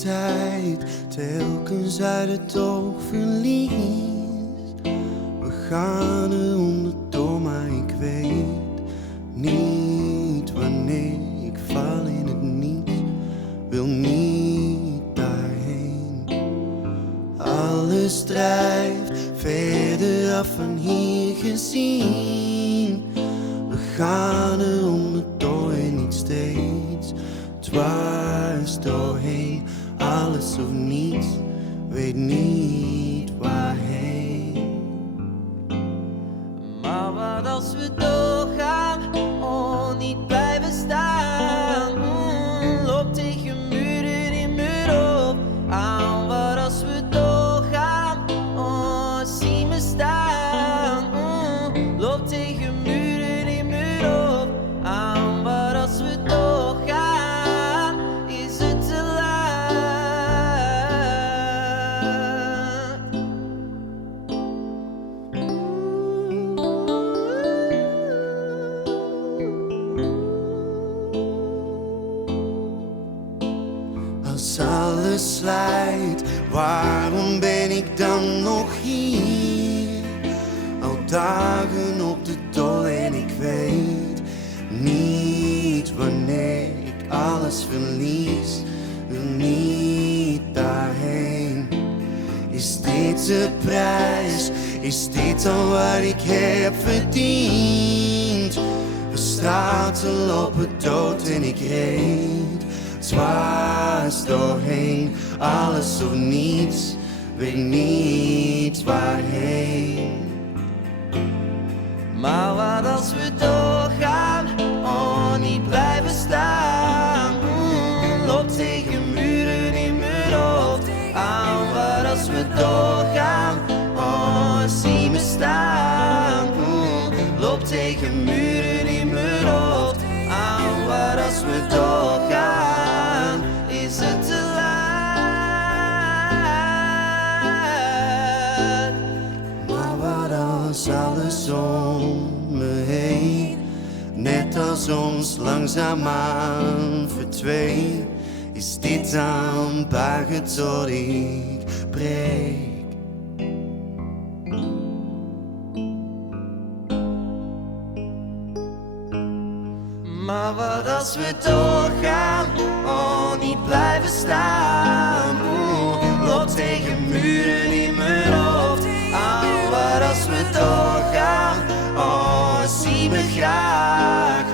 tijd telkens uit het oog verlies. We gaan er onderdoor, maar ik weet niet wanneer ik val in het niets. Wil niet daarheen. Alles drijft verder af van hier gezien. We gaan er onderdoor en niet steeds dwars doorheen. Alles of niets, weet niet waarheen. Maar wat als we doorgaan, oh niet blijven staan. Loop tegen muren in mijn hoofd aan. Wat als we doorgaan, oh zie me staan. Loop tegen muren in mijn hoofd aan. Wat als we doorgaan, is het te laat. Als alles slijt, waarom ben ik dan nog hier? Al dagen op de tol en ik weet niet wanneer ik alles verlies. Wil niet daarheen. Is dit de prijs? Is dit dan wat ik heb verdiend? We straten lopen dood en ik reed dwars doorheen. Alles of niets, weet niet waarheen. Maar wat als we doorgaan, oh niet blijven staan. Loop tegen muren in mijn hoofd aan. Wat als we doorgaan, oh zie me staan. Loop tegen muren in mijn hoofd aan. Wat als we doorgaan, is het te laat. Maar wat als alles om me heen, net als ons langzaamaan verdween? Is dit dan buigen tot ik breek? Maar wat als we doorgaan, oh niet blijven staan. Loop tegen muren in mijn hoofd aan. Wat als we doorgaan, oh zie me graag.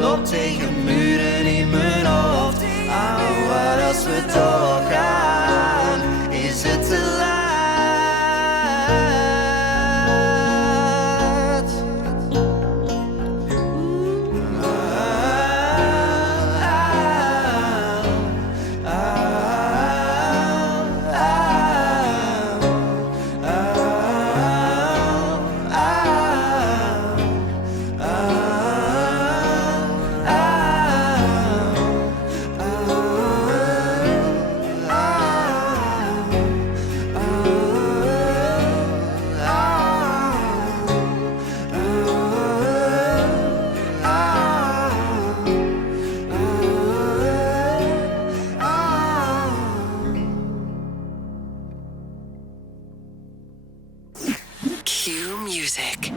Loop tegen muren in mijn hoofd aan. Wat als we doorgaan, is het te laat. Cue music.